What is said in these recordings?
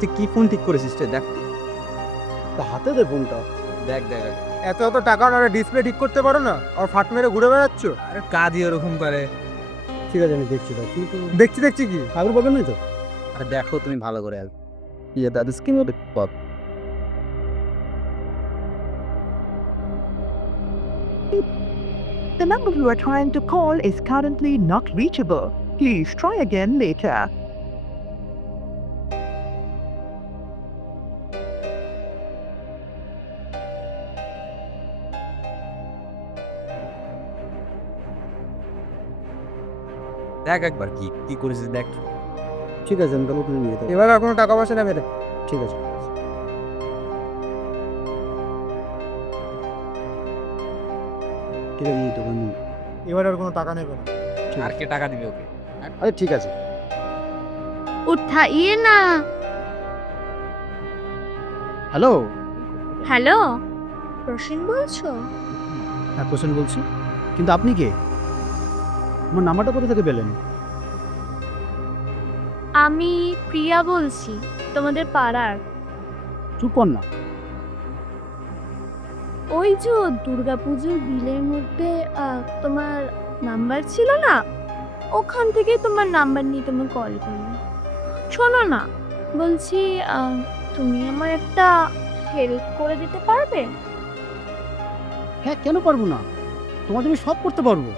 তুই কি ফোন ঠিক করেছিস রে? দেখ তা হাতে দে ফোনটা। দেখ দেখ এত টাকা না ডিসপ্লে ঠিক করতে পারো না আর ফাট মেরে ঘুরে বেড়াচ্ছ। আরে কাজই ওরকম করে। ঠিক আছে আমি দেখছি ভাই, কিন্তু দেখছি কি কাগজ পাবেন নাই তো? আরে দেখো তুমি ভালো করে আর ইয়ে দাদু scheme pop The number you are trying to call is currently not reachable. Please try again later. দেখ একবার কি কি করেছিস দেখ। ঠিক আছে আমি তাহলে ওখানে নিয়ে যেতে। এবার আর কোনো টাকা পয়সা নেবে না। ঠিক আছে। ঠিক আছে নিয়ে দোকান নিয়ে। এবার আর কোনো টাকা নেবে না। আর কে টাকা দিবে ওকে? আরে ঠিক আছে। उठाइए ना। হ্যালো। হ্যালো, প্রসেন বলছো? হ্যাঁ প্রসেন বলছি, কিন্তু আপনি কে? আমার নাম্বারটা কোথা থেকে পেলেন? আমি প্রিয়া বলছি, তোমাদের পাড়ার। চুপ কর না। ওই যে দুর্গাপুজোর বিলের মধ্যে তোমার নাম্বার ছিল না, ওখান থেকে তোমার নাম্বার নিয়ে তুমি কল করলে। শোনো না, বলছি তুমি আমার একটা হেল্প করে দিতে পারবে? হ্যাঁ কেন পারবো না, তোমার জন্য সব করতে পারবো।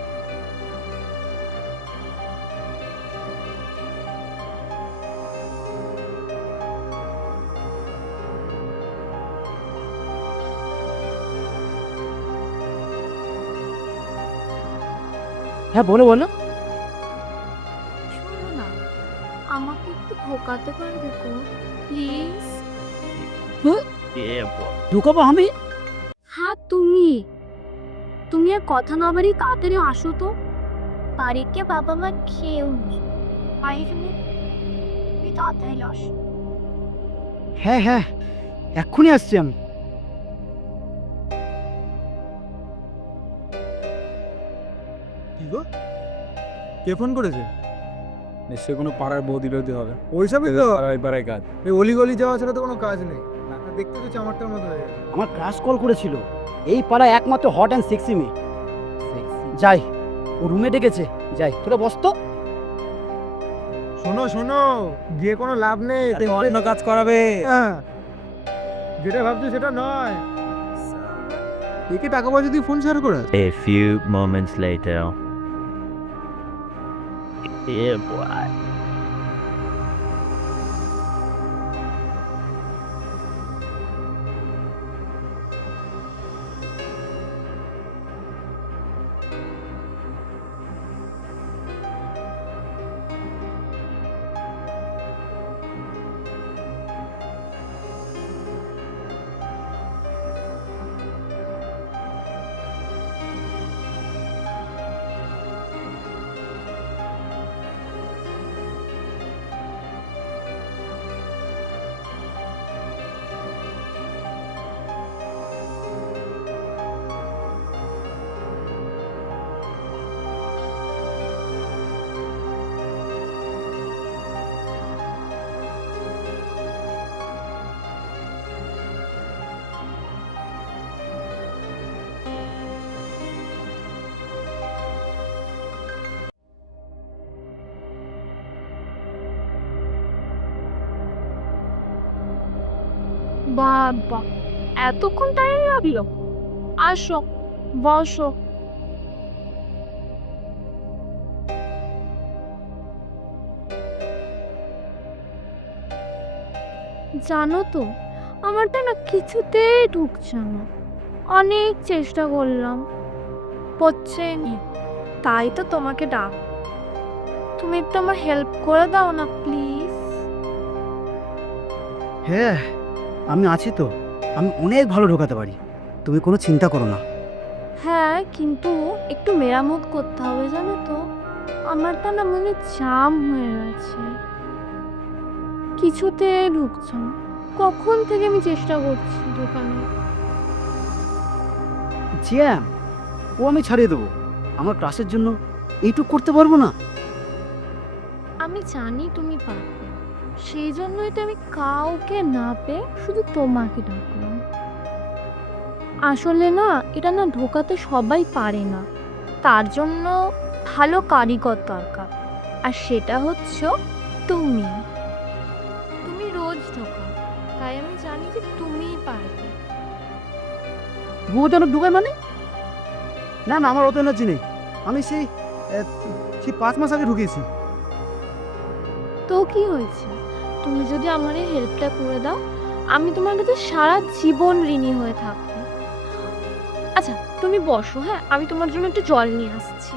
হ্যাঁ বলো বলো। শোনো না, আমাকে একটু ঢোকাতে পারবে তো প্লিজ? ঢুকাবো আমি? হ্যাঁ তুমি তুমি আর কথা না বাড়ি তাড়াতাড়ি আসো তো। বাড়িতে বাবা মা খেয়েও নেই, বাইরে তুই তাড়াতাড়ি আস। হ্যাঁ হ্যাঁ এক্ষুনি আসছি আমি। কি গো, কে ফোন করেছে? নিশ্চয়ই কোনো পাড়ার বৌদি টৌদি হবে। ওইসবই তো। পাড়ায় পাড়ায় কাজ। এই অলি গলি যাওয়া ছাড়া তো কোনো কাজ নেই। আর দেখতে তো চামারটার মতো হয়ে গেছে। আমার ক্রাশ কল করেছিল, এই পাড়ায় একমাত্র হট অ্যান্ড সেক্সি মেয়ে। যাই, ও রুমে ডেকেছে, যাই তোরা বস তো। শোনো গিয়ে কোনো লাভ নেই। আরে অন্য কাজ করাবে। হ্যাঁ, যেটা ভাবছি সেটা নয়। একে টাকা পয়সা দিয়ে ফোন শেয়ার করে। A few moments later. Yeah, boy. বাবা, এতক্ষণ টাইম লাগলো? আসো, বসো। জানো তো, আমারটা না কিছুতেই ঢুকছে না। অনেক চেষ্টা করলাম, হচ্ছে না। তাই তো তোমাকে ডাক। তুমি একটু আমার হেল্প করে দাও না প্লিজ। হ্যাঁ আমি আছি তো, আমি অনেক ভালো ঢোকাতে পারি, তুমি কোনো চিন্তা করো না। হ্যাঁ, কিন্তু একটু মেরামত করতে হবে জানো তো। আমারটা না মানে জাম হয়ে গেছে, কিছুতে ঢুকছে না। কখন থেকে আমি চেষ্টা করছি দোকানে। জ্যাম, ও আমি ছাড়িয়ে দেবো, আমার ক্লাসের জন্য এইটুক করতে পারবো না? আমি জানি তুমি পারবে, সেই জন্যই তো আমি কাউকে না পেয়ে শুধু তোমাকে ডাকলাম। আসলে না, এটা না ঢোকাতে সবাই পারে না, তার জন্য ভালো কারিগর দরকার, আর সেটা হচ্ছে তুমি। তুমি রোজ ঢোকাও, তাই আমি জানি যে তুমিই পারবে। ও যেন ঢুকায় মানে? না না, আমার অত এনার্জি নেই। আমি সেই 5 মাস আগে ঢুকিয়েছি। তো কি হয়েছে, তুমি যদি আমার এই হেল্পটা করে দাও, আমি তোমার কাছে সারা জীবন ঋণী হয়ে থাকবো। আচ্ছা তুমি বসো, হ্যাঁ আমি তোমার জন্য একটু জল নিয়ে আসছি।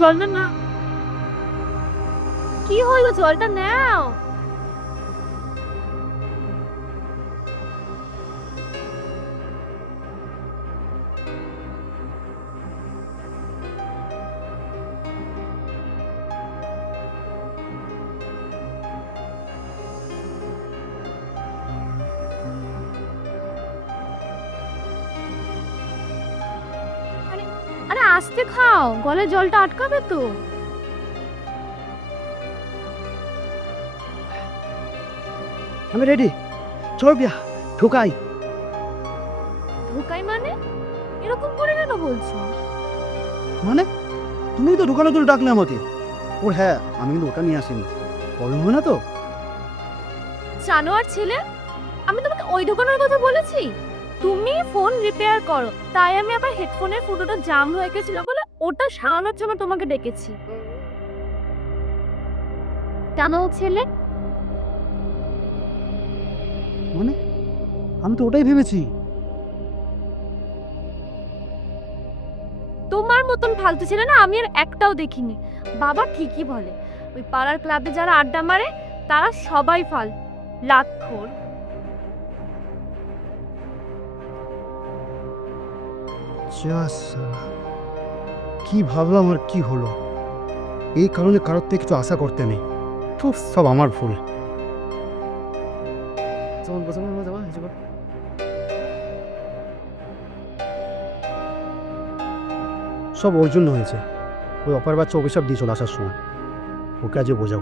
জলটা না, কি হলো, জলটা নাও। আরে আস্তে খাও, গলায় জলটা আটকাবে তো। আমি রেডি, চল বিয়া ঢুকাই। ঢোকাই মানে? এরকম করে কেন বলছো? মানে তুমি তো ঢুকানো তুলে ডাকলে আমাকে। ওর হ্যাঁ, আমি কিন্তু ওটা নিয়ে আসিনি, প্রবলেম হয় না তো? জানোয়ার ছেলে, আমি তোমাকে ওই ঢোকানোর কথা বলেছি? তুমি ফোন রিপেয়ার করো, তাই আমি আবার হেডফোনের ফুটোটা জাম হয়ে গেছিল বলে ওটা সারানোর জন্য তোমাকে ডেকেছি। জানো ছেলে, মানে আমি তো ওটাই ভেবেছি। তোমার মতন ফালতু ছেলে না আমি আর একটাও দেখিনি। বাবা ঠিকই বলে, ওই পাড়ার ক্লাবে যারা আড্ডা মারে তারা সবাই লাতখোর। কি ভাবলাম আর কি হলো, এই কারণে কারোর থেকে কিছু আশা করতে নেই। তো সব আমার ভুল। সব ওর জন্য হয়েছে। ওই অপার বাচ্চা অভিশাপ দিয়ে চলে আসার সময়, ওকে আজকে বোঝাও।